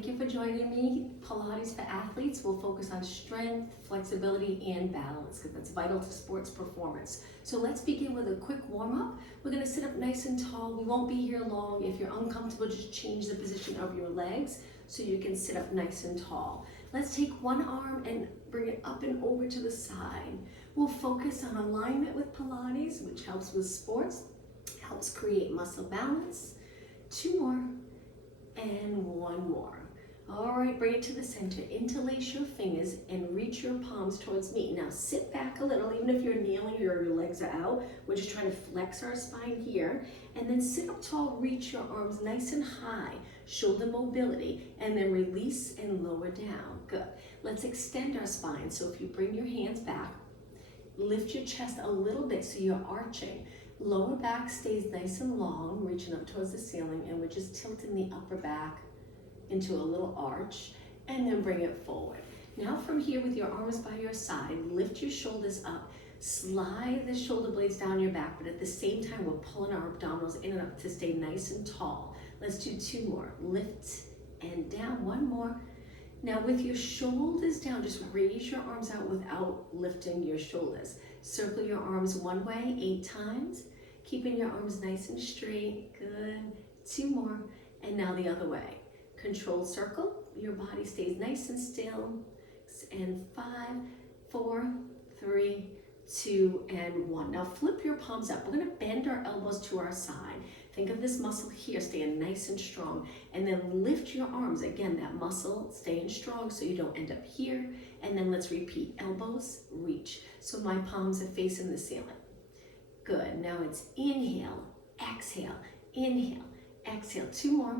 thank you for joining me. Pilates for athletes will focus on strength, flexibility, and balance because that's vital to sports performance. So let's begin with a quick warm-up. We're going to sit up nice and tall. We won't be here long. If you're uncomfortable, just change the position of your legs so you can sit up nice and tall. Let's take one arm and bring it up and over to the side. We'll focus on alignment with Pilates, which helps with sports, helps create muscle balance. 2 more. And 1 more. All right, bring it to the center. Interlace your fingers and reach your palms towards me. Now sit back a little, even if you're kneeling or your legs are out. We're just trying to flex our spine here. And then sit up tall, reach your arms nice and high. Shoulder mobility. And then release and lower down. Good. Let's extend our spine. So if you bring your hands back, lift your chest a little bit so you're arching. Lower back stays nice and long, reaching up towards the ceiling, and we're just tilting the upper back into a little arch, and then bring it forward. Now from here, with your arms by your side, lift your shoulders up, slide the shoulder blades down your back, but at the same time, we're pulling our abdominals in and up to stay nice and tall. Let's do 2 more. Lift and down. 1 more. Now with your shoulders down, just raise your arms out without lifting your shoulders. Circle your arms one way 8 times, keeping your arms nice and straight. Good. 2 more. And now the other way. Controlled circle. Your body stays nice and still. And 5, 4, 3, 2, and 1. Now flip your palms up. We're going to bend our elbows to our side. Think of this muscle here staying nice and strong. And then lift your arms. Again, that muscle staying strong so you don't end up here. And then let's repeat. Elbows, reach. So my palms are facing the ceiling. Good. Now it's inhale, exhale, inhale, exhale. 2 more.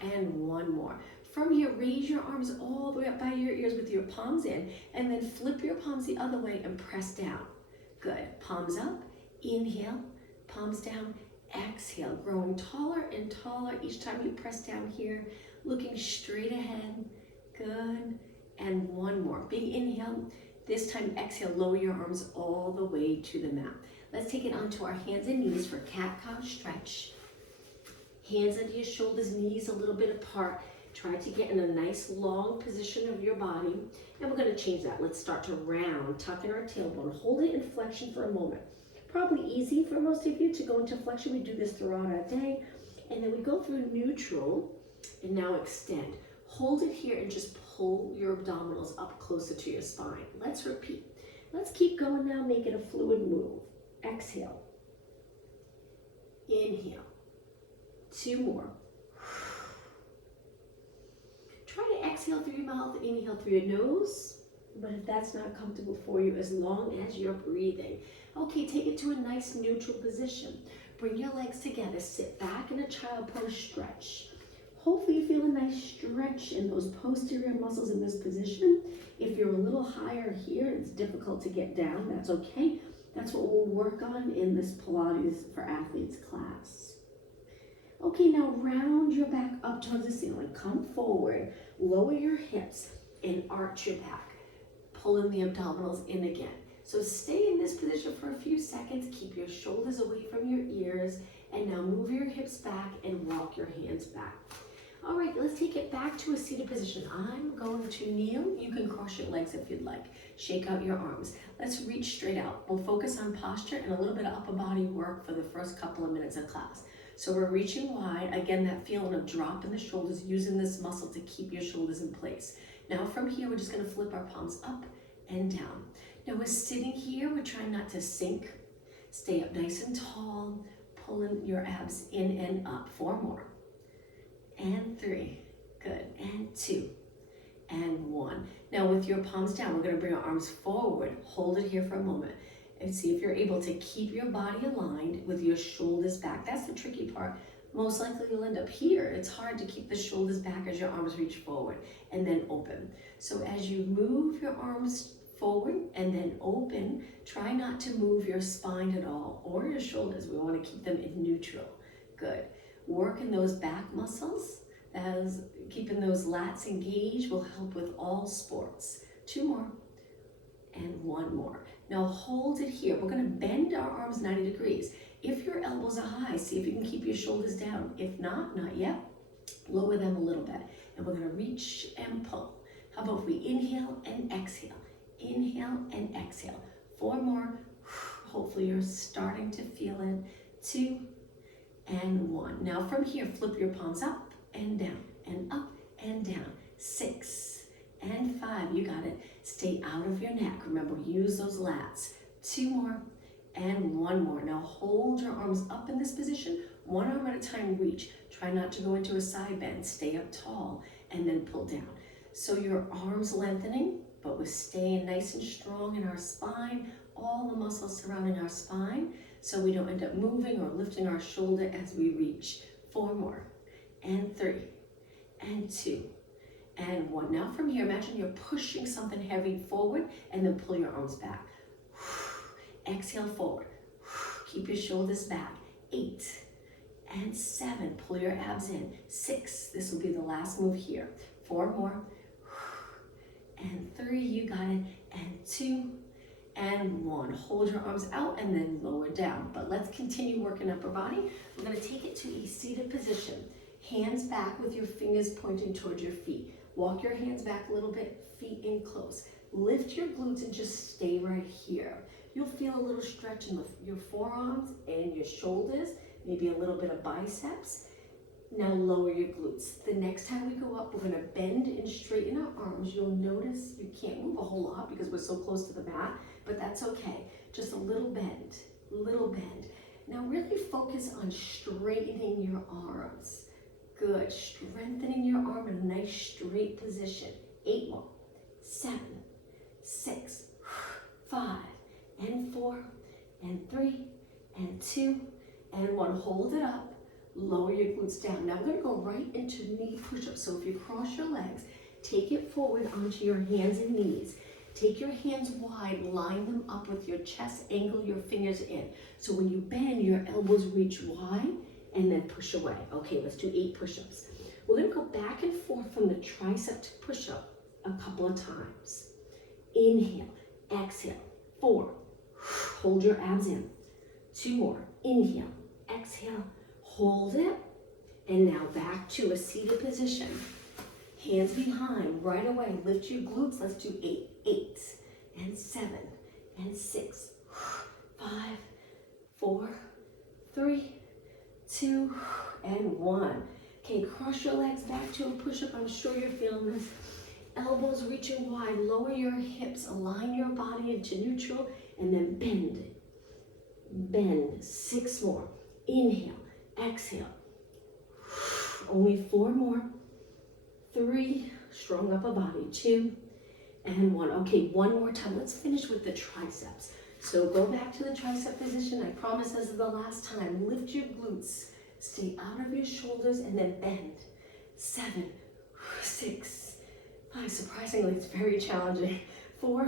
And 1 more. From here, raise your arms all the way up by your ears with your palms in. And then flip your palms the other way and press down. Good. Palms up. Inhale. Palms down. Exhale, growing taller and taller each time you press down here, looking straight ahead. Good. And 1 more. Big inhale. This time exhale, lower your arms all the way to the mat. Let's take it onto our hands and knees for cat-cow stretch. Hands under your shoulders, knees a little bit apart. Try to get in a nice long position of your body. And we're going to change that. Let's start to round, tuck in our tailbone. Hold it in flexion for a moment. Probably easy for most of you to go into flexion. We do this throughout our day. And then we go through neutral and now extend. Hold it here and just pull your abdominals up closer to your spine. Let's repeat. Let's keep going now. Make it a fluid move. Exhale. Inhale. 2 more. Try to exhale through your mouth, inhale through your nose. But if that's not comfortable for you, as long as you're breathing. Okay, take it to a nice neutral position. Bring your legs together. Sit back in a child pose stretch. Hopefully you feel a nice stretch in those posterior muscles in this position. If you're a little higher here, it's difficult to get down. That's okay. That's what we'll work on in this Pilates for Athletes class. Okay, now round your back up towards the ceiling. Come forward. Lower your hips and arch your back. Pulling the abdominals in again. So stay in this position for a few seconds. Keep your shoulders away from your ears. And now move your hips back and walk your hands back. All right, let's take it back to a seated position. I'm going to kneel. You can cross your legs if you'd like. Shake out your arms. Let's reach straight out. We'll focus on posture and a little bit of upper body work for the first couple of minutes of class. So we're reaching wide. Again, that feeling of drop in the shoulders, using this muscle to keep your shoulders in place. Now from here, we're just going to flip our palms up and down. Now we're sitting here. We're trying not to sink. Stay up nice and tall, pulling your abs in and up. 4 more. And 3. Good. And 2. And 1. Now with your palms down, we're going to bring our arms forward. Hold it here for a moment. And see if you're able to keep your body aligned with your shoulders back. That's the tricky part. Most likely you'll end up here. It's hard to keep the shoulders back as your arms reach forward and then open. So as you move your arms forward and then open, try not to move your spine at all or your shoulders. We want to keep them in neutral. Good. Working those back muscles, as keeping those lats engaged will help with all sports. 2 more and 1 more. Now hold it here. We're going to bend our arms 90 degrees. If your elbows are high, see if you can keep your shoulders down. If not, not yet. Lower them a little bit. we're gonna reach and pull. How about if we inhale and exhale? Inhale and exhale. 4 more. Hopefully you're starting to feel it. 2 and 1. Now from here, flip your palms up and down and up and down. 6 and 5. You got it. Stay out of your neck. Remember, use those lats. 2 more and 1 more. Now hold your arms up in this position. 1 arm at a time, reach. Try not to go into a side bend. Stay up tall and then pull down. So your arms lengthening, but we're staying nice and strong in our spine, all the muscles surrounding our spine, so we don't end up moving or lifting our shoulder as we reach. 4 more, and 3, and 2, and 1. Now from here, imagine you're pushing something heavy forward, and then pull your arms back. Exhale forward. Keep your shoulders back. 8, and 7. Pull your abs in. 6. This will be the last move here. 4 more. And 3. You got it. And 2. And 1. Hold your arms out and then lower down. But let's continue working upper body. We're going to take it to a seated position. Hands back with your fingers pointing towards your feet. Walk your hands back a little bit, feet in close. Lift your glutes and just stay right here. You'll feel a little stretch in your forearms and your shoulders, maybe a little bit of biceps. Now lower your glutes. The next time we go up, we're going to bend and straighten our arms. You'll notice you can't move a whole lot because we're so close to the mat, but that's okay. Just a little bend, little bend. Now really focus on straightening your arms. Good. Strengthening your arm in a nice straight position. 8 more. 7, 6, 5, and 4, and 3, and 2, and 1. Hold it up. Lower your glutes down. Now we're going to go right into knee push-ups. So if you cross your legs, take it forward onto your hands and knees. Take your hands wide, line them up with your chest, angle your fingers in. So when you bend, your elbows reach wide and then push away. Okay, let's do 8 push-ups. We're going to go back and forth from the tricep to push-up a couple of times. Inhale, exhale. 4. Hold your abs in. 2 more. Inhale, exhale. Hold it, and now back to a seated position. Hands behind, right away. Lift your glutes. Let's do 8, 8, and 7, and 6, 5, 4, 3, 2, and 1. Okay, cross your legs back to a push-up. I'm sure you're feeling this. Elbows reaching wide. Lower your hips. Align your body into neutral, and then bend. Bend. 6 more. Inhale. Exhale. Only 4 more. 3. Strong upper body. 2 and 1. Okay, 1 more time. Let's finish with the triceps. So go back to the tricep position. I promise this is the last time. Lift your glutes. Stay out of your shoulders and then bend. 7, 6, 5. Surprisingly, it's very challenging. 4,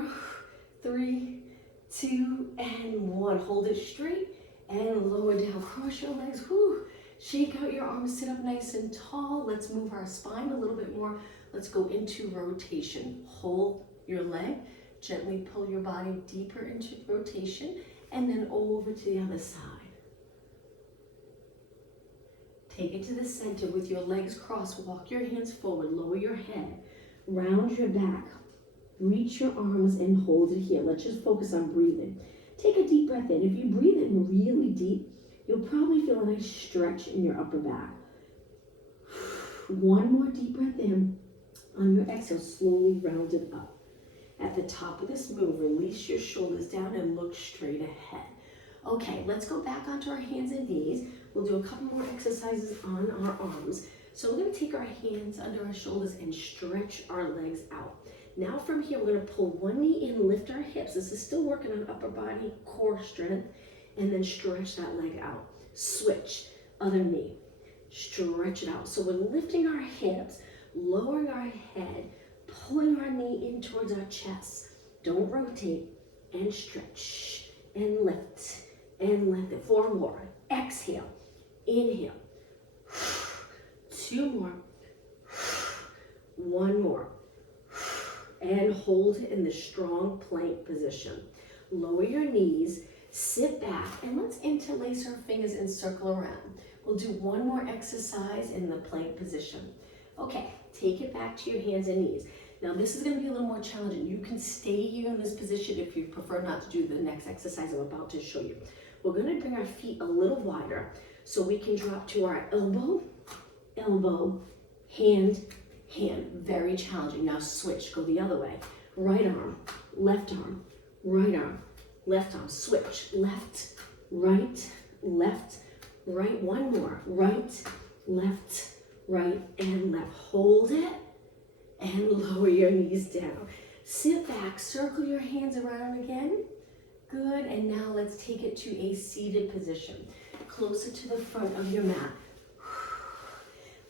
3, 2, and 1. Hold it straight. And lower down, cross your legs, whoo. Shake out your arms, sit up nice and tall. Let's move our spine a little bit more. Let's go into rotation. Hold your leg, gently pull your body deeper into rotation, and then over to the other side. Take it to the center with your legs crossed. Walk your hands forward, lower your head, round your back. Reach your arms and hold it here. Let's just focus on breathing. Take a deep breath in. If you breathe in really deep, you'll probably feel a nice stretch in your upper back. 1 more deep breath in. On your exhale, slowly round it up. At the top of this move, release your shoulders down and look straight ahead. Okay, let's go back onto our hands and knees. We'll do a couple more exercises on our arms. So we're going to take our hands under our shoulders and stretch our legs out. Now from here, we're going to pull 1 knee in, lift our hips. This is still working on upper body, core strength, and then stretch that leg out. Switch, other knee, stretch it out. So we're lifting our hips, lowering our head, pulling our knee in towards our chest. Don't rotate, and stretch, and lift, and lift it. 4 more. Exhale, inhale. 2 more. 1 more. And hold it in the strong plank position. Lower your knees, sit back, and let's interlace our fingers and circle around. We'll do 1 more exercise in the plank position. Okay, take it back to your hands and knees. Now this is going to be a little more challenging. You can stay here in this position if you prefer not to do the next exercise I'm about to show you. We're going to bring our feet a little wider so we can drop to our elbow, elbow, hand, hand. Very challenging. Now switch, go the other way. Right arm, left arm, right arm, left arm. Switch, left, right, left, right. One more, right, left, right, and left. Hold it and lower your knees down. Sit back, circle your hands around again. Good, and now let's take it to a seated position, closer to the front of your mat.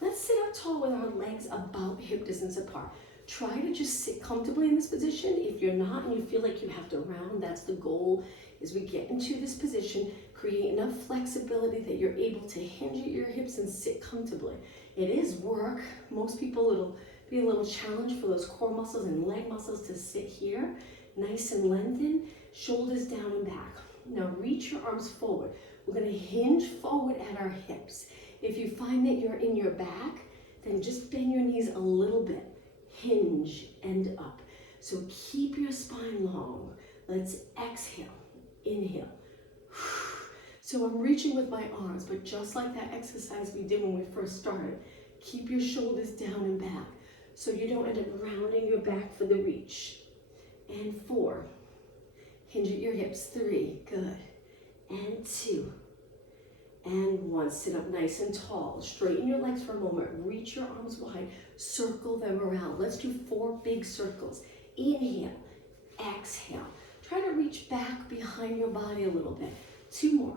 Let's sit up tall with our legs about hip distance apart. Try to just sit comfortably in this position. If you're not and you feel like you have to round, that's the goal, as we get into this position, create enough flexibility that you're able to hinge at your hips and sit comfortably. It is work. Most people, it'll be a little challenge for those core muscles and leg muscles to sit here, nice and lengthened, shoulders down and back. Now reach your arms forward. We're going to hinge forward at our hips. If you find that you're in your back, then just bend your knees a little bit. Hinge and up. So keep your spine long. Let's exhale, inhale. So I'm reaching with my arms, but just like that exercise we did when we first started, keep your shoulders down and back so you don't end up rounding your back for the reach. And 4, hinge at your hips. 3, good. And 2, and 1. Sit up nice and tall. Straighten your legs for a moment. Reach your arms wide. Circle them around. Let's do 4 big circles. Inhale, exhale. Try to reach back behind your body a little bit. 2 more.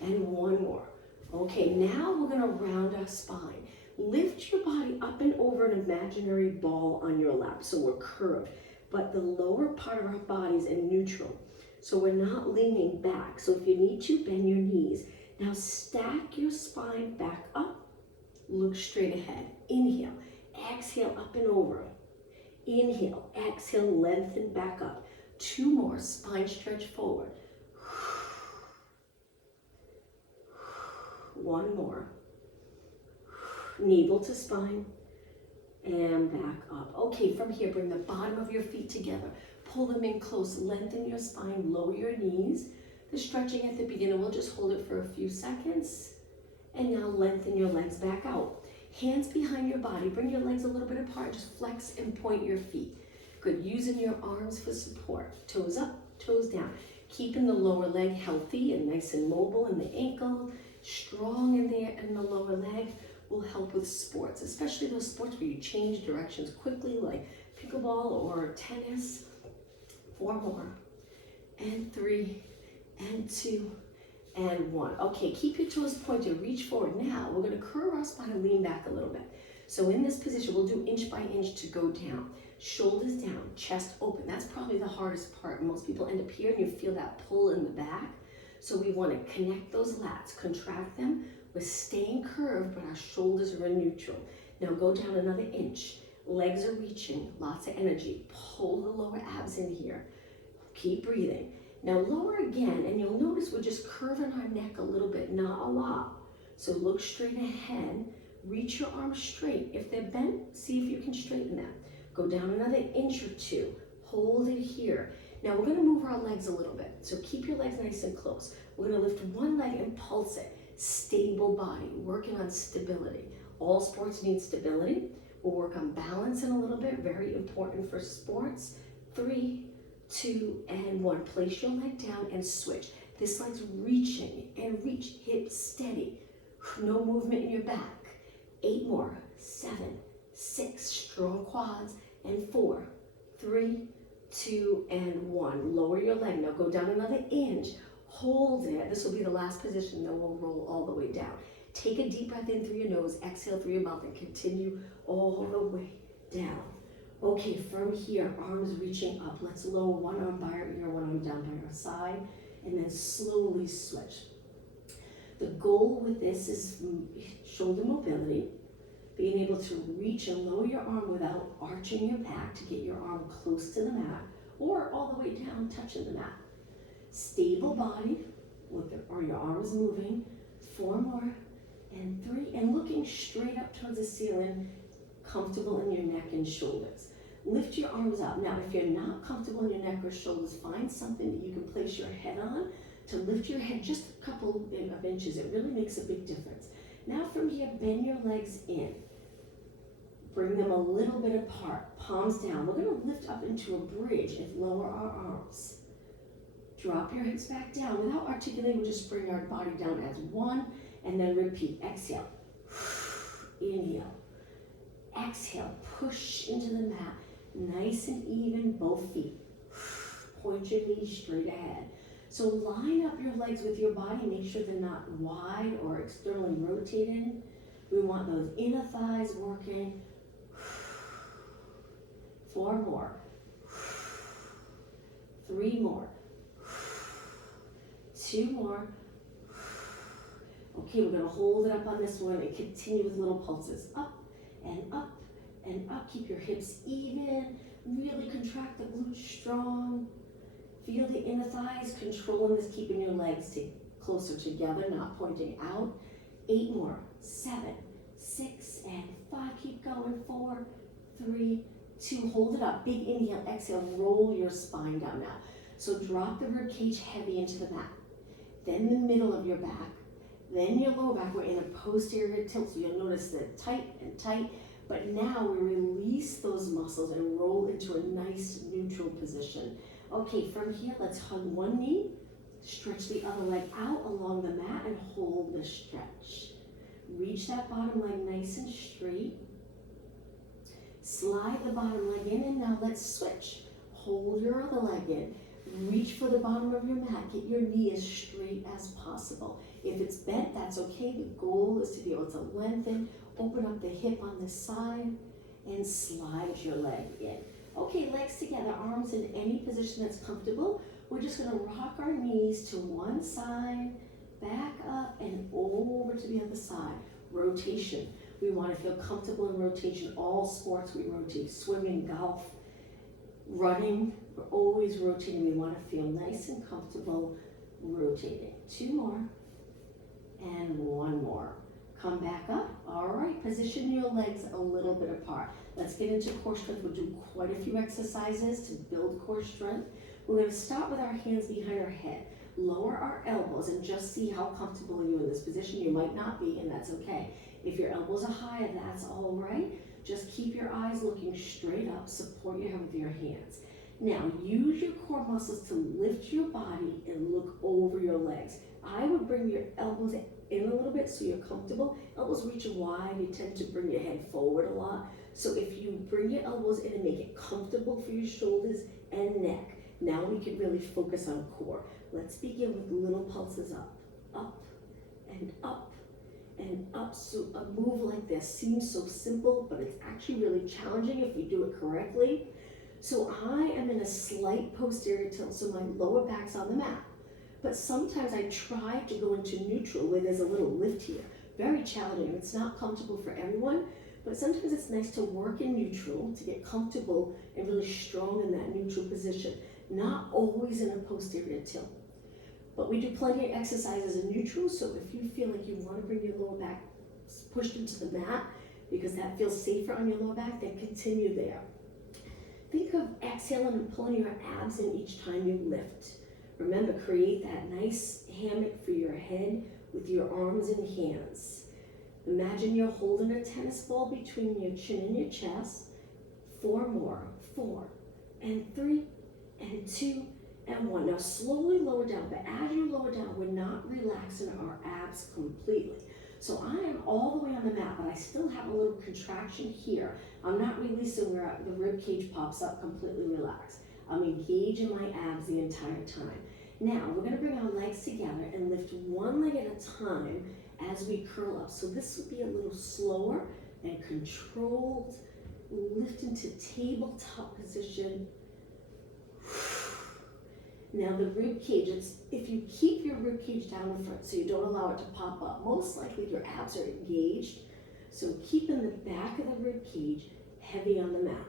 And 1 more. Okay, now we're gonna round our spine. Lift your body up and over an imaginary ball on your lap. So we're curved, but the lower part of our body is in neutral. So we're not leaning back. So if you need to, bend your knees. Now stack your spine back up. Look straight ahead. Inhale, exhale up and over. Inhale, exhale, lengthen back up. 2 more, spine stretch forward. 1 more. Navel to spine and back up. Okay, from here, bring the bottom of your feet together. Pull them in close, lengthen your spine, lower your knees. The stretching at the beginning, we'll just hold it for a few seconds. And now lengthen your legs back out. Hands behind your body, bring your legs a little bit apart, just flex and point your feet. Good, using your arms for support. Toes up, toes down. Keeping the lower leg healthy and nice and mobile, and the ankle strong in there, and the lower leg will help with sports, especially those sports where you change directions quickly, like pickleball or tennis. 4 more, and 3, and 2, and 1. Okay, keep your toes pointed, reach forward. Now we're going to curve our spine and lean back a little bit. So in this position, we'll do inch by inch to go down. Shoulders down, chest open. That's probably the hardest part. Most people end up here and you feel that pull in the back. So we want to connect those lats, contract them. We're staying curved, but our shoulders are in neutral. Now go down another inch. Legs are reaching, lots of energy. Pull the lower abs in here. Keep breathing. Now lower again, and you'll notice we're just curving our neck a little bit, not a lot. So look straight ahead. Reach your arms straight. If they're bent, see if you can straighten them. Go down another inch or 2. Hold it here. Now we're going to move our legs a little bit. So keep your legs nice and close. We're going to lift one leg and pulse it. Stable body, working on stability. All sports need stability. We'll work on balance in a little bit, very important for sports. 3, 2, and 1. Place your leg down and switch. This leg's reaching and reach, hips steady. No movement in your back. 8 more, 7, 6, strong quads, and 4, 3, 2, and 1. Lower your leg. Now go down another inch. Hold it. This will be the last position, then we'll roll all the way down. Take a deep breath in through your nose, exhale through your mouth, and continue all the way down. Okay, from here, arms reaching up. Let's lower one arm by our ear, one arm down by our side, and then slowly switch. The goal with this is shoulder mobility, being able to reach and lower your arm without arching your back to get your arm close to the mat, or all the way down, touching the mat. Stable body, or your arm is moving. 4 more, and 3, and looking straight up towards the ceiling, comfortable in your neck and shoulders. Lift your arms up. Now, if you're not comfortable in your neck or shoulders, find something that you can place your head on to lift your head just a couple of inches. It really makes a big difference. Now from here, bend your legs in. Bring them a little bit apart, palms down. We're gonna lift up into a bridge and lower our arms. Drop your hips back down. Without articulating, we'll just bring our body down as 1, and then repeat. Exhale, inhale, exhale, push into the mat. Nice and even, both feet. Point your knees straight ahead. So line up your legs with your body. Make sure they're not wide or externally rotated. We want those inner thighs working. 4 more. 3 more. 2 more. Okay, we're going to hold it up on this one and continue with little pulses. Up and up and up. Keep your hips even. Really contract the glutes strong. Feel the inner thighs controlling this, keeping your legs closer together, not pointing out. 8 more. 7, 6, and 5. Keep going. 4, 3, 2. Hold it up. Big inhale, exhale. Roll your spine down now. So drop the rib cage heavy into the mat. Then the middle of your back. Then your lower back. We're in a posterior tilt, so you'll notice that tight and tight. But now we release those muscles and roll into a nice neutral position. Okay, from here, let's hug one knee. Stretch the other leg out along the mat and hold the stretch. Reach that bottom leg nice and straight. Slide the bottom leg in, and now let's switch. Hold your other leg in. Reach for the bottom of your mat. Get your knee as straight as possible. If it's bent, that's okay. The goal is to be able to lengthen, open up the hip on this side, and slide your leg in. Okay, legs together, arms in any position that's comfortable. We're just gonna rock our knees to one side, back up, and over to the other side. Rotation. We wanna feel comfortable in rotation. All sports we rotate. Swimming, golf, running, we're always rotating. We wanna feel nice and comfortable rotating. 2 more, and 1 more. Come back up. All right, position your legs a little bit apart. Let's get into core strength. We'll do quite a few exercises to build core strength. We're gonna start with our hands behind our head. Lower our elbows and just see how comfortable are you in this position. You might not be, and that's okay. If your elbows are higher, that's all right. Just keep your eyes looking straight up. Support your head with your hands. Now, use your core muscles to lift your body and look over your legs. I would bring your elbows in a little bit so you're comfortable. Elbows reach wide, you tend to bring your head forward a lot. So if you bring your elbows in and make it comfortable for your shoulders and neck, now we can really focus on core. Let's begin with little pulses up, up, and up, and up. So a move like this seems so simple, but it's actually really challenging if we do it correctly. So I am in a slight posterior tilt, so my lower back's on the mat. But sometimes I try to go into neutral where there's a little lift here. Very challenging. It's not comfortable for everyone, but sometimes it's nice to work in neutral to get comfortable and really strong in that neutral position. Not always in a posterior tilt. But we do plenty of exercises in neutral, so if you feel like you want to bring your lower back pushed into the mat because that feels safer on your lower back, then continue there. Think of exhaling and pulling your abs in each time you lift. Remember, create that nice hammock for your head with your arms and hands. Imagine you're holding a tennis ball between your chin and your chest. 4 more. 4, and 3, and 2, and 1. Now slowly lower down, but as you lower down, we're not relaxing our abs completely. So I am all the way on the mat, but I still have a little contraction here. I'm not releasing where the rib cage pops up completely relaxed. I'm engaging my abs the entire time. Now we're gonna bring our legs together and lift one leg at a time as we curl up. So this would be a little slower and controlled. Lift into tabletop position. Now the rib cage, if you keep your rib cage down in front so you don't allow it to pop up, most likely your abs are engaged. So keeping the back of the rib cage heavy on the mat.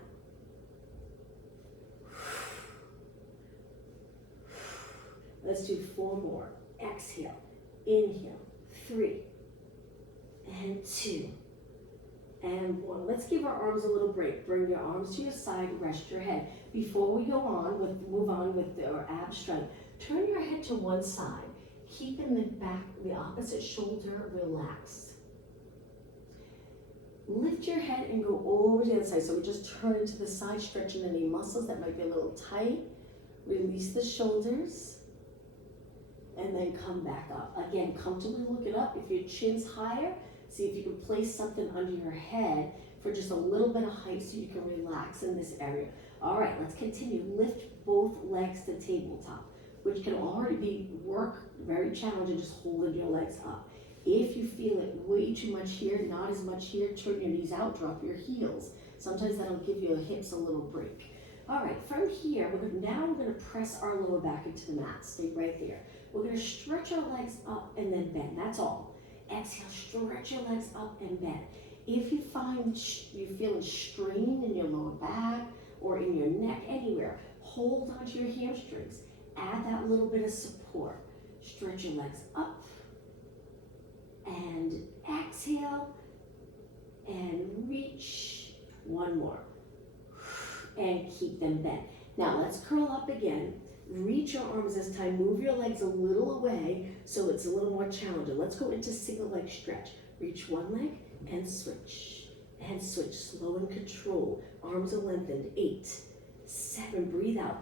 Let's do 4 more. Exhale, inhale, 3, and 2, and 1. Let's give our arms a little break. Bring your arms to your side, rest your head. Before we move on with our ab strength, turn your head to one side. Keeping the opposite shoulder relaxed. Lift your head and go over to the other side. So we just turn to the side, stretching any muscles that might be a little tight. Release the shoulders. And then come back up. Again, comfortably look it up. If your chin's higher, see if you can place something under your head for just a little bit of height so you can relax in this area. All right, let's continue. Lift both legs to tabletop, which can already be very challenging, just holding your legs up. If you feel it way too much here, not as much here, turn your knees out, drop your heels. Sometimes that'll give your hips a little break. All right, from here, we're gonna press our lower back into the mat. Stay right there. We're gonna stretch our legs up and then bend, that's all. Exhale, stretch your legs up and bend. If you find you're feeling strain in your lower back or in your neck, anywhere, hold onto your hamstrings. Add that little bit of support. Stretch your legs up and exhale and reach. One more. And keep them bent. Now let's curl up again. Reach your arms this time. Move your legs a little away so it's a little more challenging. Let's go into single leg stretch. Reach one leg and switch. And switch. Slow and control. Arms are lengthened. 8, 7. Breathe out.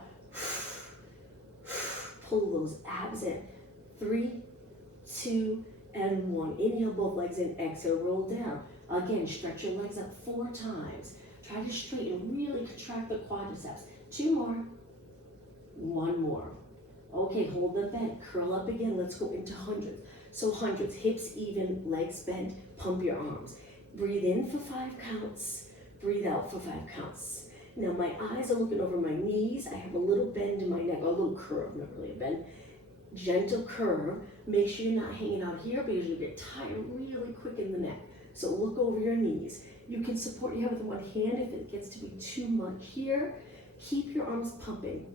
Pull those abs in. 3, 2, and 1. Inhale both legs in. Exhale, roll down. Again, stretch your legs up 4 times. Try to straighten, really contract the quadriceps. 2 more. 1 more. Okay, hold the bend. Curl up again. Let's go into hundreds. So hundreds, hips even, legs bent. Pump your arms. Breathe in for 5 counts. Breathe out for 5 counts. Now my eyes are looking over my knees. I have a little bend in my neck, a little curve, not really a bend. Gentle curve. Make sure you're not hanging out here because you'll get tired really quick in the neck. So look over your knees. You can support your head with one hand if it gets to be too much here. Keep your arms pumping.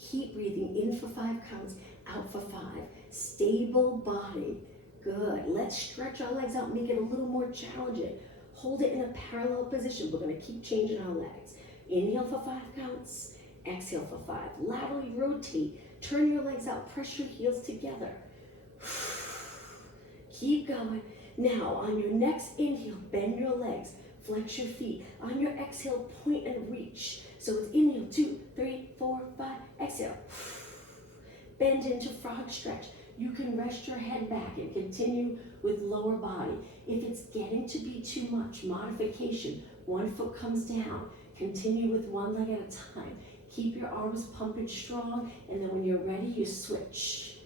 Keep breathing in for 5 counts, out for 5. Stable body. Good. Let's stretch our legs out, make it a little more challenging. Hold it in a parallel position. We're going to keep changing our legs. Inhale for 5 counts. Exhale for 5. Laterally rotate. Turn your legs out. Press your heels together. Keep going. Now, on your next inhale, bend your legs. Flex your feet. On your exhale, point and reach. So it's inhale, 2, 3, 4, 5. Exhale. Bend into frog stretch. You can rest your head back and continue with lower body. If it's getting to be too much, modification. 1 foot comes down. Continue with 1 leg at a time. Keep your arms pumping strong, and then when you're ready, you switch.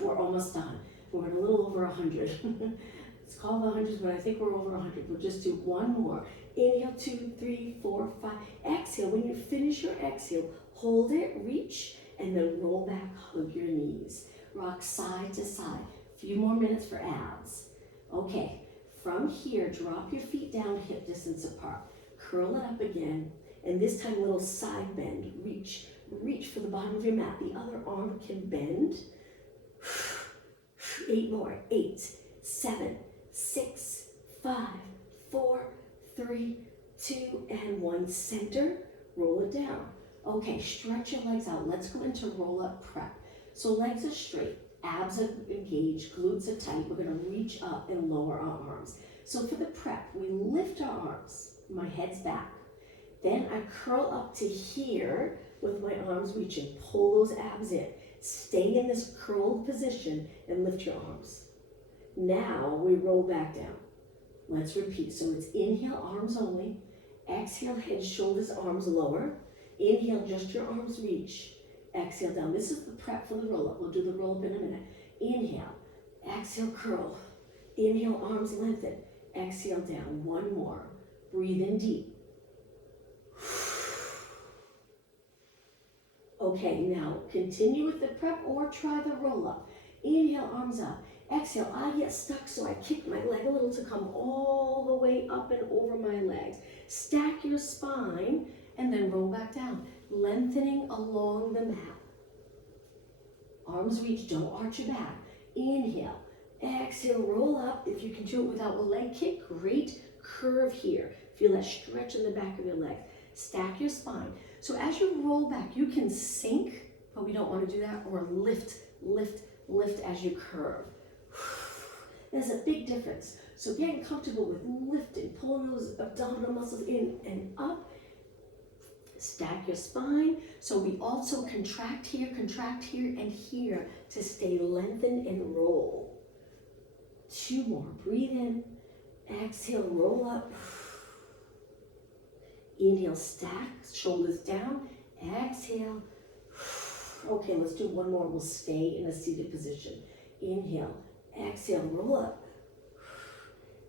We're almost done. We're at a little over 100. It's called the hundreds, but I think we're over 100. We'll just do 1 more. Inhale, 2, 3, 4, 5. Exhale. When you finish your exhale, hold it, reach, and then roll back, hug your knees. Rock side to side. A few more minutes for abs. Okay, from here, drop your feet down hip distance apart. Curl it up again, and this time little side bend. Reach. Reach for the bottom of your mat. The other arm can bend. 8 more. 8, 7, 6, 5, 4, 3, 2, and 1. Center. Roll it down. Okay, stretch your legs out. Let's go into roll-up prep. So legs are straight, abs are engaged, glutes are tight. We're going to reach up and lower our arms. So for the prep, we lift our arms. My head's back. Then I curl up to here with my arms reaching. Pull those abs in. Stay in this curled position and lift your arms. Now we roll back down. Let's repeat. So it's inhale, arms only. Exhale, head, shoulders, arms lower. Inhale, just your arms reach. Exhale down. This is the prep for the roll-up. We'll do the roll-up in a minute. Inhale. Exhale, curl. Inhale, arms lengthen. Exhale down. 1 more. Breathe in deep. Okay, now continue with the prep or try the roll-up. Inhale, arms up. Exhale, I get stuck, so I kick my leg a little to come all the way up and over my legs. Stack your spine and then roll back down, lengthening along the mat. Arms reach, don't arch your back. Inhale, Exhale, roll up. If you can do it without a leg kick, great. Curve here. Feel that stretch in the back of your leg. Stack your spine. So as you roll back, you can sink, but we don't want to do that, or lift, lift, lift as you curve. There's a big difference. So getting comfortable with lifting, pulling those abdominal muscles in and up. Stack your spine. So we also contract here, and here to stay lengthened and roll. 2 more. Breathe in. Exhale, roll up. Inhale, stack, shoulders down. Exhale. Okay, let's do one more. We'll stay in a seated position. Inhale, exhale, roll up.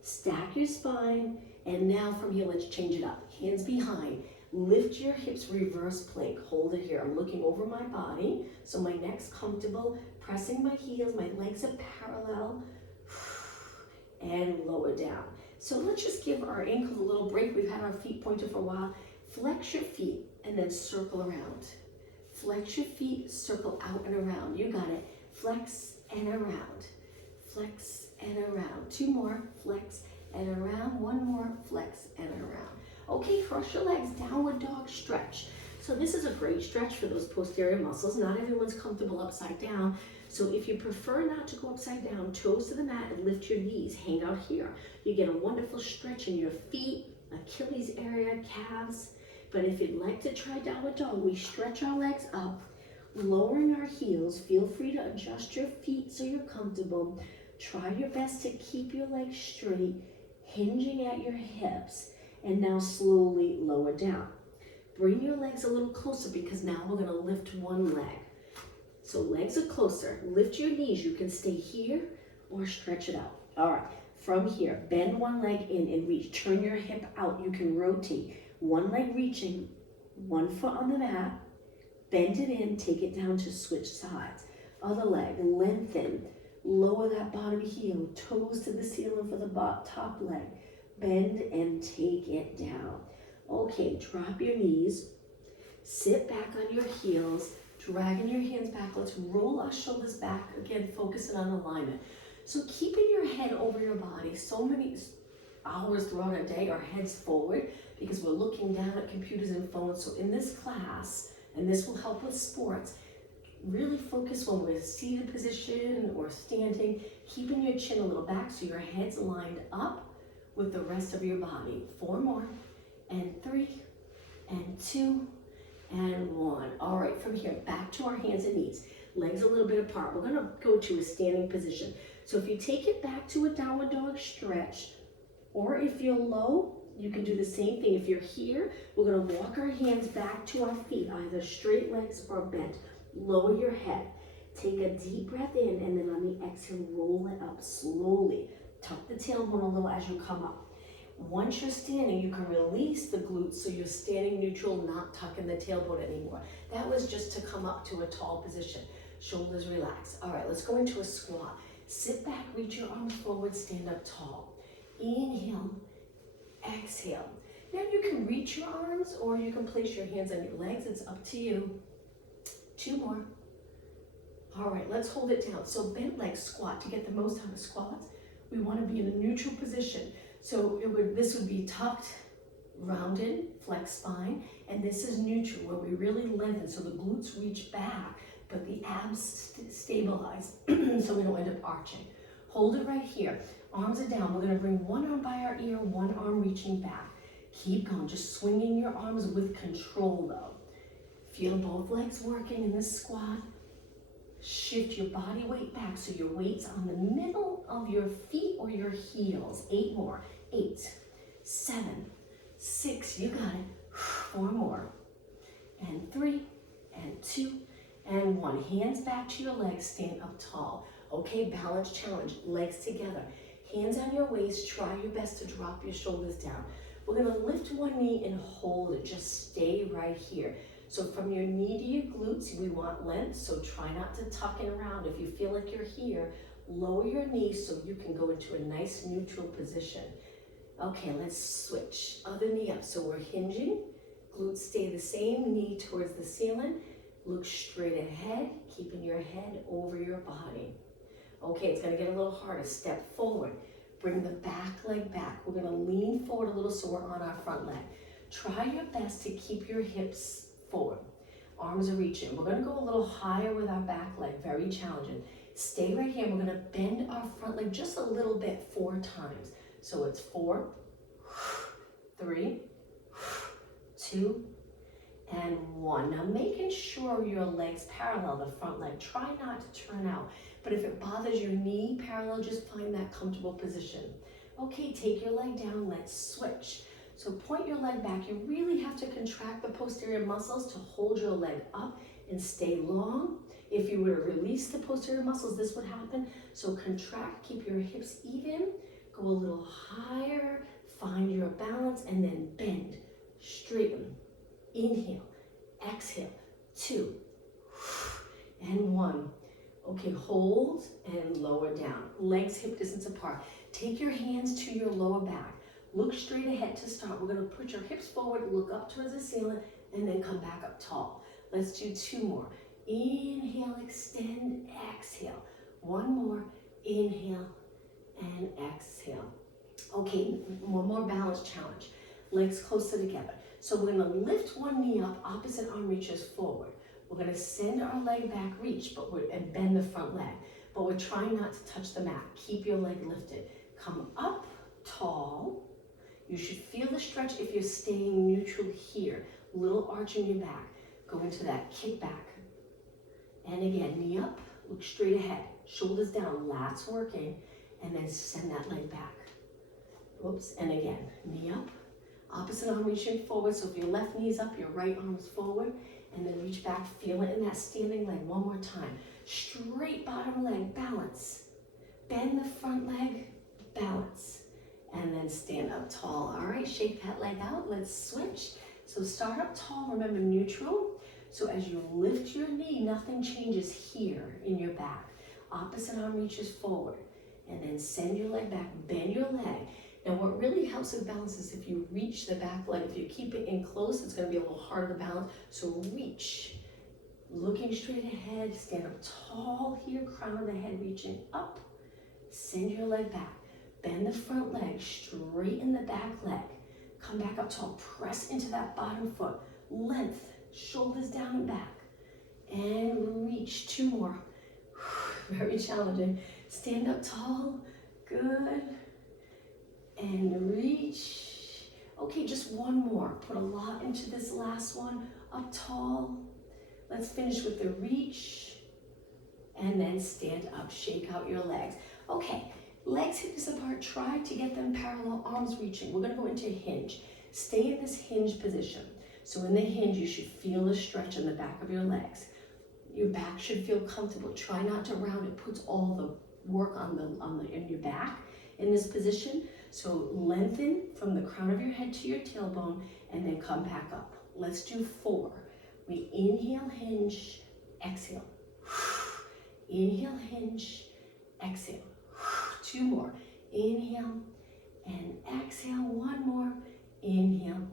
Stack your spine. And now from here, let's change it up. Hands behind. Lift your hips, reverse plank. Hold it here. I'm looking over my body, so my neck's comfortable. Pressing my heels, my legs are parallel. And lower down. So let's just give our ankles a little break. We've had our feet pointed for a while. Flex your feet and then circle around. Flex your feet, circle out and around. You got it. Flex and around. Flex and around. 2 more. Flex and around. 1 more. Flex and around. Okay, cross your legs. Downward dog stretch. So this is a great stretch for those posterior muscles. Not everyone's comfortable upside down. So if you prefer not to go upside down, toes to the mat and lift your knees, hang out here. You get a wonderful stretch in your feet, Achilles area, calves. But if you'd like to try downward dog, we stretch our legs up, lowering our heels. Feel free to adjust your feet so you're comfortable. Try your best to keep your legs straight, hinging at your hips, and now slowly lower down. Bring your legs a little closer because now we're gonna lift one leg. So legs are closer. Lift your knees. You can stay here or stretch it out. All right, from here, bend one leg in and reach. Turn your hip out. You can rotate. One leg reaching, 1 foot on the mat. Bend it in, take it down to switch sides. Other leg, lengthen. Lower that bottom heel, toes to the ceiling for the top leg. Bend and take it down. Okay, drop your knees. Sit back on your heels. Dragging your hands back, let's roll our shoulders back. Again, focusing on alignment. So keeping your head over your body. So many hours throughout our day, our heads forward because we're looking down at computers and phones. So in this class, and this will help with sports, really focus when we're seated position or standing, keeping your chin a little back so your head's lined up with the rest of your body. 4 more, and 3, and 2, and 1. All right, from here, back to our hands and knees. Legs a little bit apart. We're gonna go to a standing position. So if you take it back to a downward dog stretch, or if you're low, you can do the same thing. If you're here, we're gonna walk our hands back to our feet, either straight legs or bent. Lower your head. Take a deep breath in, and then on the exhale, roll it up slowly. Tuck the tailbone a little as you come up. Once you're standing, you can release the glutes so you're standing neutral, not tucking the tailbone anymore. That was just to come up to a tall position. Shoulders relax. All right, let's go into a squat. Sit back, reach your arms forward, stand up tall. Inhale, exhale. Now you can reach your arms or you can place your hands on your legs. It's up to you. 2 more. All right, let's hold it down. So bent leg squat. To get the most out of squats, we want to be in a neutral position. So this would be tucked, rounded, flex spine, and this is neutral where we really lengthen so the glutes reach back, but the abs stabilize so we don't end up arching. Hold it right here. Arms are down. We're going to bring one arm by our ear, one arm reaching back. Keep going, just swinging your arms with control though. Feel both legs working in this squat. Shift your body weight back so your weight's on the middle of your feet or your heels. 8 more. 8, 7, 6, you got it. 4 more. And 3, and 2, and 1. Hands back to your legs, stand up tall. Okay, balance challenge, legs together. Hands on your waist, try your best to drop your shoulders down. We're gonna lift one knee and hold it, just stay right here. So from your knee to your glutes, we want length, so try not to tuck it around. If you feel like you're here, lower your knees so you can go into a nice neutral position. Okay, let's switch. Other knee up, so we're hinging. Glutes stay the same, knee towards the ceiling. Look straight ahead, keeping your head over your body. Okay, it's gonna get a little harder. Step forward. Bring the back leg back. We're gonna lean forward a little so we're on our front leg. Try your best to keep your hips forward. Arms are reaching. We're gonna go a little higher with our back leg, very challenging. Stay right here. We're gonna bend our front leg just a little bit 4 times. So it's 4, 3, 2, and 1. Now making sure your legs parallel the front leg. Try not to turn out. But if it bothers your knee parallel, just find that comfortable position. Okay, take your leg down, let's switch. So point your leg back. You really have to contract the posterior muscles to hold your leg up and stay long. If you were to release the posterior muscles, this would happen. So contract, keep your hips even, go a little higher, find your balance, and then bend, straighten. Inhale, exhale, 2, and 1. Okay, hold and lower down. Legs hip distance apart. Take your hands to your lower back. Look straight ahead to start. We're gonna put your hips forward, look up towards the ceiling, and then come back up tall. Let's do 2 more. Inhale, extend, exhale. 1 more, inhale, and exhale. Okay, one more balance challenge. Legs closer together. So we're gonna lift one knee up, opposite arm reaches forward. We're gonna send our leg back, reach, and bend the front leg. But we're trying not to touch the mat. Keep your leg lifted. Come up tall. You should feel the stretch if you're staying neutral here. Little arch in your back. Go into that kick back. And again, knee up, look straight ahead. Shoulders down, lats working. And then send that leg back. Whoops, and again, knee up. Opposite arm reaching forward, so if your left knee's up, your right arm's forward, and then reach back, feel it in that standing leg. One more time. Straight bottom leg, balance. Bend the front leg, balance. And then stand up tall. All right, shake that leg out. Let's switch. So start up tall, remember neutral. So as you lift your knee, nothing changes here in your back. Opposite arm reaches forward. And then send your leg back, bend your leg. Now what really helps with balance is if you reach the back leg. If you keep it in close, it's gonna be a little harder to balance. So reach, looking straight ahead, stand up tall here, crown of the head reaching up. Send your leg back, bend the front leg, straighten the back leg. Come back up tall, press into that bottom foot. Length, shoulders down and back. And reach, 2 more. Very challenging. Stand up tall, good. And reach. Okay, just 1 more. Put a lot into this last one. Up tall. Let's finish with the reach. And then stand up, shake out your legs. Okay, legs hips apart. Try to get them parallel, arms reaching. We're gonna go into hinge. Stay in this hinge position. So in the hinge, you should feel the stretch in the back of your legs. Your back should feel comfortable. Try not to round it. Puts all the work in your back in this position. So lengthen from the crown of your head to your tailbone and then come back up. Let's do 4. We inhale, hinge, exhale. Inhale, hinge, exhale. 2 more. Inhale and exhale. 1 more. Inhale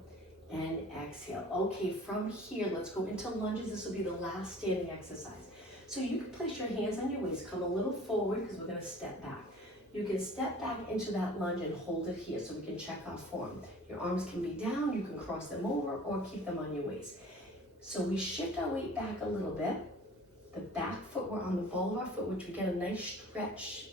and exhale. Okay, from here, let's go into lunges. This will be the last standing exercise. So you can place your hands on your waist, come a little forward because we're gonna step back. You can step back into that lunge and hold it here so we can check our form. Your arms can be down, you can cross them over or keep them on your waist. So we shift our weight back a little bit. The back foot, we're on the ball of our foot, which we get a nice stretch,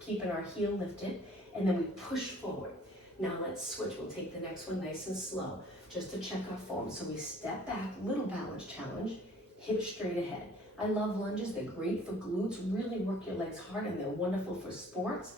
keeping our heel lifted, and then we push forward. Now let's switch. We'll take the next one nice and slow, just to check our form. So we step back, little balance challenge, hips straight ahead. I love lunges. They're great for glutes. Really work your legs hard, and they're wonderful for sports.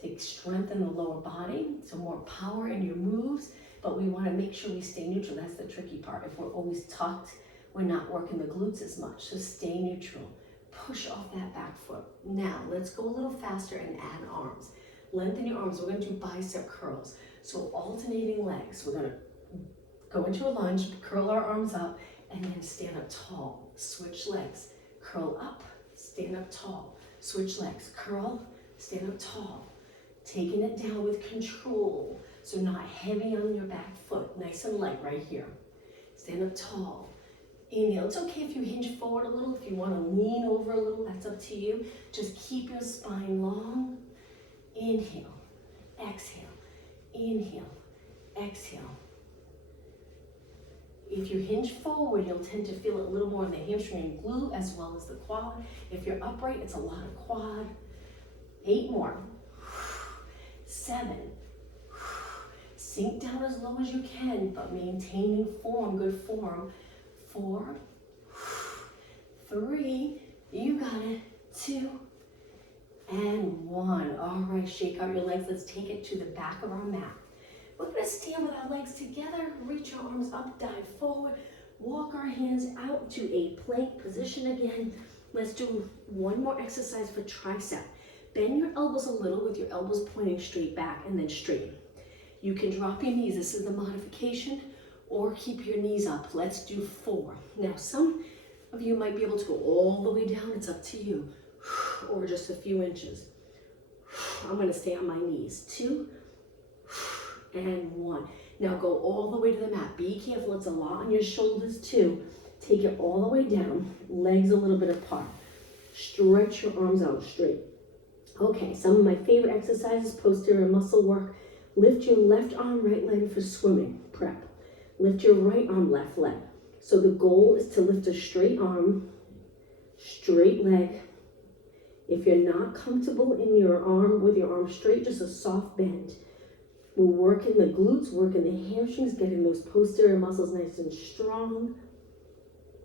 They strengthen the lower body, so more power in your moves, but we want to make sure we stay neutral. That's the tricky part. If we're always tucked, we're not working the glutes as much, so stay neutral. Push off that back foot. Now, let's go a little faster and add arms. Lengthen your arms. We're going to do bicep curls. So alternating legs. We're going to go into a lunge, curl our arms up, and then stand up tall. Switch legs. Curl up, stand up tall. Switch legs. Curl, stand up tall. Taking it down with control. So not heavy on your back foot. Nice and light right here. Stand up tall. Inhale. It's okay if you hinge forward a little. If you want to lean over a little, that's up to you. Just keep your spine long. Inhale. Exhale. Inhale. Exhale. If you hinge forward, you'll tend to feel it a little more in the hamstring and glute as well as the quad. If you're upright, it's a lot of quad. 8 more. 7. Sink down as low as you can, but maintaining form, good form. 4. 3. You got it. 2. And 1. All right, shake out your legs. Let's take it to the back of our mat. We're gonna stand with our legs together, reach our arms up, dive forward, walk our hands out to a plank position again. Let's do one more exercise for tricep. Bend your elbows a little with your elbows pointing straight back and then straight. You can drop your knees, this is the modification, or keep your knees up. Let's do 4. Now, some of you might be able to go all the way down, it's up to you, or just a few inches. I'm gonna stay on my knees. 2, and 1. Now go all the way to the mat. Be careful, it's a lot on your shoulders too. Take it all the way down, legs a little bit apart. Stretch your arms out straight. Okay, some of my favorite exercises, posterior muscle work. Lift your left arm, right leg for swimming, prep. Lift your right arm, left leg. So the goal is to lift a straight arm, straight leg. If you're not comfortable in your arm, with your arm straight, just a soft bend. We're working the glutes, working the hamstrings, getting those posterior muscles nice and strong.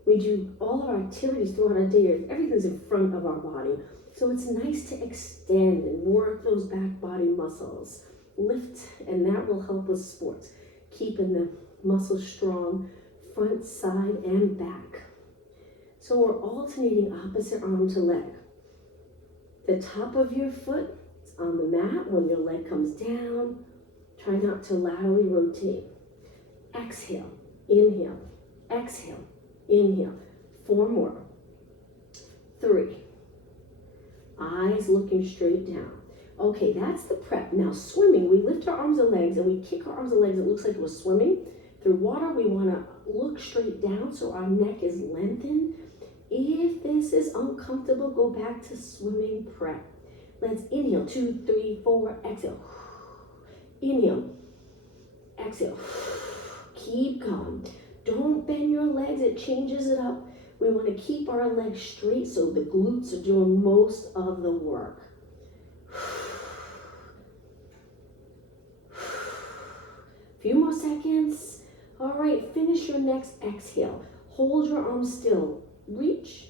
We do all of our activities throughout our day. Everything's in front of our body. So it's nice to extend and work those back body muscles. Lift, and that will help with sports. Keeping the muscles strong, front, side, and back. So we're alternating opposite arm to leg. The top of your foot is on the mat when your leg comes down. Try not to laterally rotate. Exhale, inhale, exhale, inhale. 4 more. 3. Eyes looking straight down. Okay, that's the prep. Now swimming, we lift our arms and legs and we kick our arms and legs. It looks like we're swimming. Through water, we want to look straight down so our neck is lengthened. If this is uncomfortable, go back to swimming prep. Let's inhale. 2, 3, 4, exhale. Inhale, exhale, keep going. Don't bend your legs, it changes it up. We want to keep our legs straight so the glutes are doing most of the work. Few more seconds. All right, finish your next exhale. Hold your arms still. Reach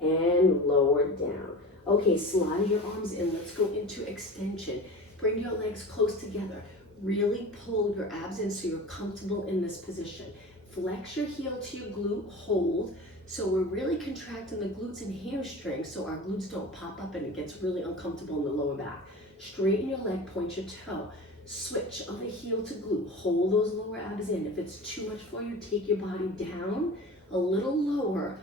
and lower down. Okay, slide your arms in. Let's go into extension. Bring your legs close together. Really pull your abs in so you're comfortable in this position. Flex your heel to your glute, hold. So we're really contracting the glutes and hamstrings so our glutes don't pop up and it gets really uncomfortable in the lower back. Straighten your leg, point your toe. Switch other heel to glute. Hold those lower abs in. If it's too much for you, take your body down a little lower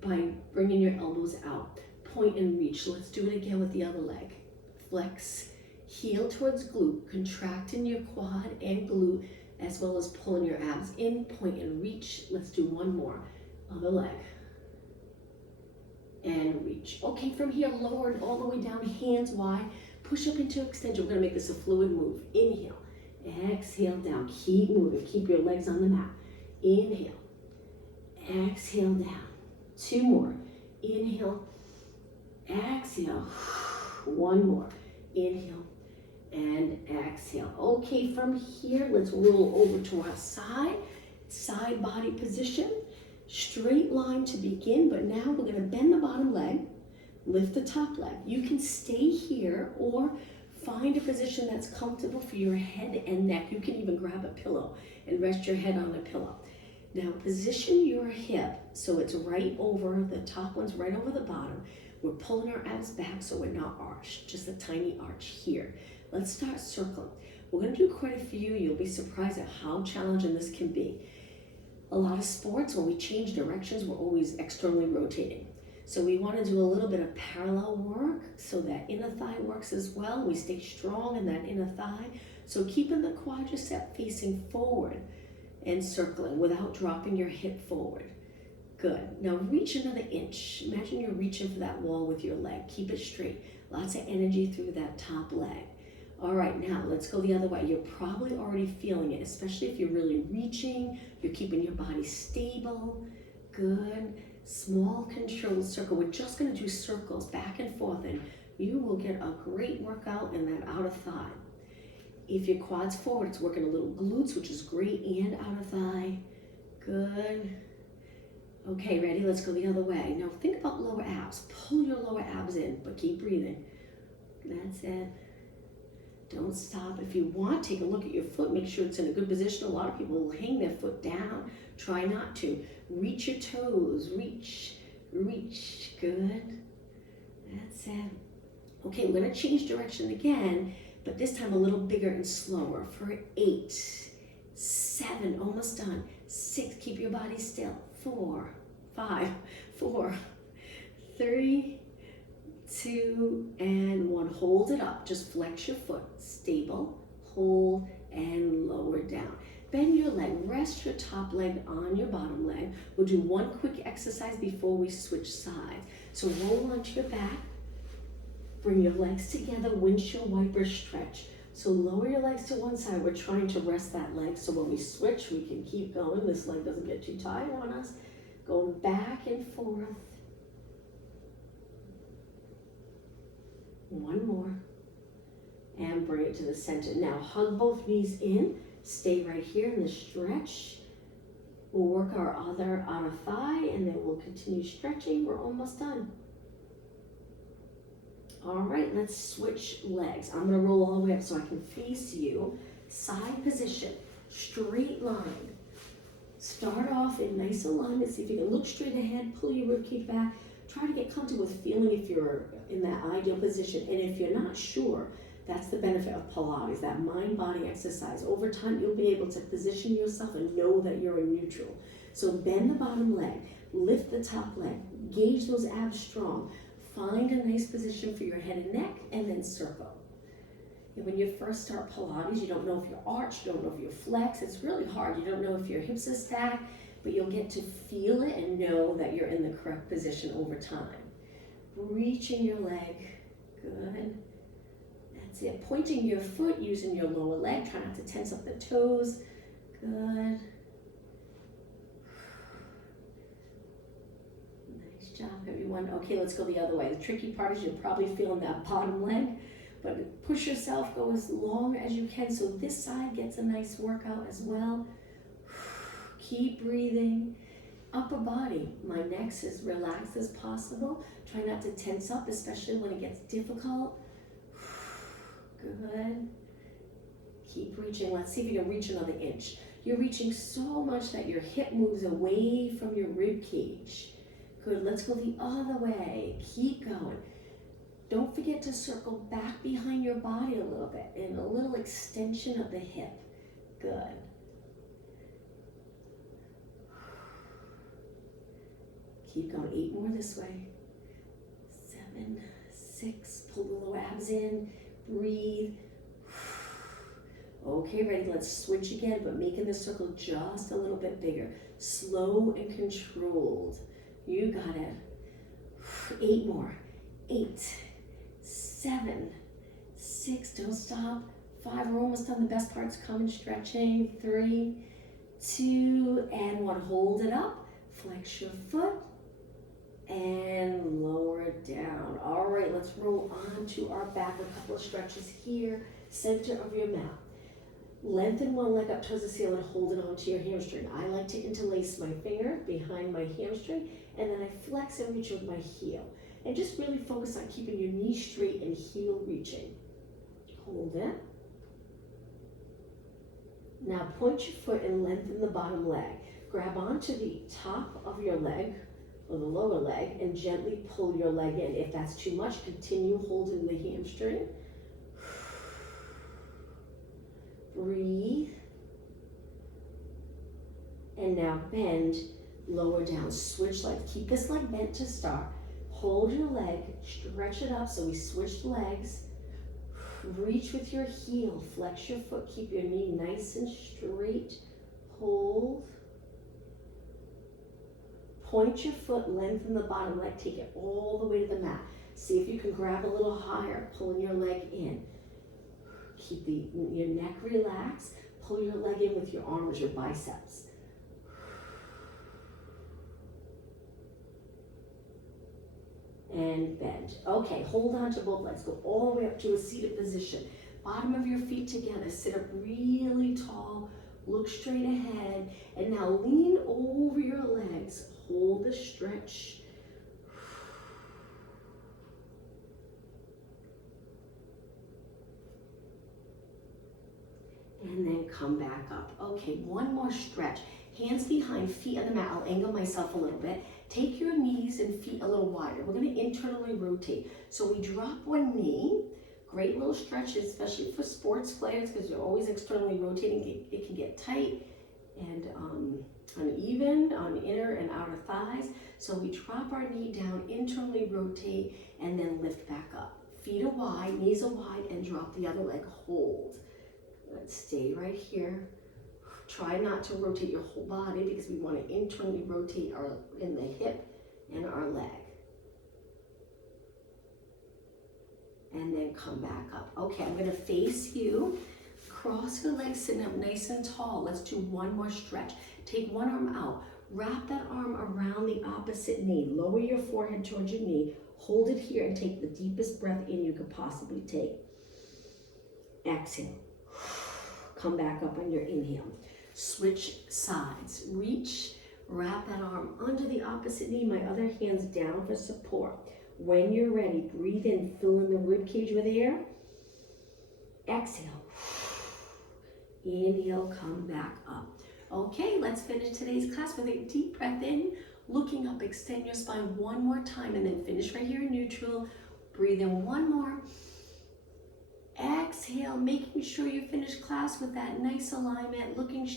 by bringing your elbows out. Point and reach. Let's do it again with the other leg. Flex. Heel towards glute, contracting your quad and glute, as well as pulling your abs in, point and reach. Let's do 1 more. Other leg. And reach. Okay, from here, lower it all the way down, hands wide. Push up into extension. We're gonna make this a fluid move. Inhale, exhale down. Keep moving, keep your legs on the mat. Inhale, exhale down. 2 more. Inhale, exhale. 1 more. Inhale, and exhale. Okay, from here, let's roll over to our side body position. Straight line to begin, but now we're gonna bend the bottom leg, lift the top leg. You can stay here or find a position that's comfortable for your head and neck. You can even grab a pillow and rest your head on a pillow. Now position your hip so it's right over, the top one's right over the bottom. We're pulling our abs back so we're not arched, just a tiny arch here. Let's start circling. We're gonna do quite a few. You'll be surprised at how challenging this can be. A lot of sports, when we change directions, we're always externally rotating. So we wanna do a little bit of parallel work so that inner thigh works as well. We stay strong in that inner thigh. So keeping the quadricep facing forward and circling without dropping your hip forward. Good. Now reach another inch. Imagine you're reaching for that wall with your leg. Keep it straight. Lots of energy through that top leg. All right, now let's go the other way. You're probably already feeling it, especially if you're really reaching. You're keeping your body stable. Good. Small controlled circle. We're just going to do circles back and forth, and you will get a great workout in that outer thigh. If your quad's forward, it's working a little glutes, which is great, and outer thigh. Good. Okay, ready? Let's go the other way. Now think about lower abs. Pull your lower abs in, but keep breathing. That's it. Don't stop. If you want, take a look at your foot. Make sure it's in a good position. A lot of people will hang their foot down. Try not to. Reach your toes. Reach, reach. Good. That's it. Okay, we're going to change direction again, but this time a little bigger and slower. For 8, 7, almost done. 6, keep your body still. 4, 5, 4, 3, 2, and 1. Hold it up. Just flex your foot. Stable. Hold and lower down. Bend your leg. Rest your top leg on your bottom leg. We'll do one quick exercise before we switch sides. So roll onto your back. Bring your legs together. Windshield wiper stretch. So lower your legs to one side. We're trying to rest that leg, so when we switch, we can keep going. This leg doesn't get too tired on us. Going back and forth. One more. And bring it to the center. Now hug both knees in. Stay right here in the stretch. We'll work our other outer thigh, and then we'll continue stretching. We're almost done. All right, let's switch legs. I'm gonna roll all the way up so I can face you. Side position, straight line. Start off in nice alignment. See if you can look straight ahead, pull your ribcage back. Try to get comfortable with feeling if you're in that ideal position. And if you're not sure, that's the benefit of Pilates, that mind-body exercise. Over time, you'll be able to position yourself and know that you're in neutral. So bend the bottom leg, lift the top leg, gauge those abs strong. Find a nice position for your head and neck, and then circle. And when you first start Pilates, you don't know if you're arched, you don't know if you're flexed. It's really hard. You don't know if your hips are stacked, but you'll get to feel it and know that you're in the correct position over time. Reaching your leg. Good. That's it. Pointing your foot, using your lower leg. Try not to tense up the toes. Good. Job, everyone. Okay, let's go the other way. The tricky part is you're probably feeling that bottom leg, but push yourself, go as long as you can so this side gets a nice workout as well. Keep breathing. Upper body, my neck's as relaxed as possible. Try not to tense up, especially when it gets difficult. Good. Keep reaching. Let's see if you can reach another inch. You're reaching so much that your hip moves away from your rib cage. Good, let's go the other way. Keep going. Don't forget to circle back behind your body a little bit and a little extension of the hip. Good. Keep going. 8 more this way. 7, 6, pull the lower abs in. Breathe. Okay, ready, let's switch again, but making the circle just a little bit bigger. Slow and controlled. You got it. 8 more. 8, 7, 6, don't stop. 5, we're almost done. The best part's coming, stretching. 3, 2, and 1. Hold it up. Flex your foot and lower it down. All right, let's roll onto our back with a couple of stretches here. Center of your mat. Lengthen one leg up towards the ceiling, hold it onto your hamstring. I like to interlace my finger behind my hamstring, and then I flex and reach with my heel. And just really focus on keeping your knee straight and heel reaching. Hold it. Now point your foot and lengthen the bottom leg. Grab onto the top of your leg, or the lower leg, and gently pull your leg in. If that's too much, continue holding the hamstring. Breathe. And now bend, lower down, switch legs. Keep this leg bent to start. Hold your leg, stretch it up so we switch legs. Reach with your heel, flex your foot, keep your knee nice and straight. Hold. Point your foot, lengthen the bottom leg, take it all the way to the mat. See if you can grab a little higher, pulling your leg in. Keep your neck relaxed. Pull your leg in with your arms, your biceps. And bend. Okay, hold on to both legs. Go all the way up to a seated position. Bottom of your feet together. Sit up really tall. Look straight ahead. And now lean over your legs. Hold the stretch. And then come back up. Okay, one more stretch. Hands behind, feet on the mat. I'll angle myself a little bit. Take your knees and feet a little wider. We're going to internally rotate. So we drop one knee. Great little stretches, especially for sports players, because you're always externally rotating. It can get tight and uneven on inner and outer thighs. So we drop our knee down, internally rotate, and then lift back up. Feet are wide, knees are wide, and drop the other leg. Hold. Let's stay right here. Try not to rotate your whole body because we want to internally rotate in the hip and our leg. And then come back up. Okay, I'm going to face you. Cross your legs, sitting up nice and tall. Let's do one more stretch. Take one arm out. Wrap that arm around the opposite knee. Lower your forehead towards your knee. Hold it here and take the deepest breath in you could possibly take. Exhale. Come back up on your inhale. Switch sides. Reach, wrap that arm under the opposite knee. My other hand's down for support. When you're ready, breathe in, fill in the rib cage with air. Exhale. Inhale, come back up. Okay, let's finish today's class with a deep breath in, looking up, extend your spine one more time, and then finish right here in neutral. Breathe in one more. Exhale, making sure you finish class with that nice alignment, looking straight.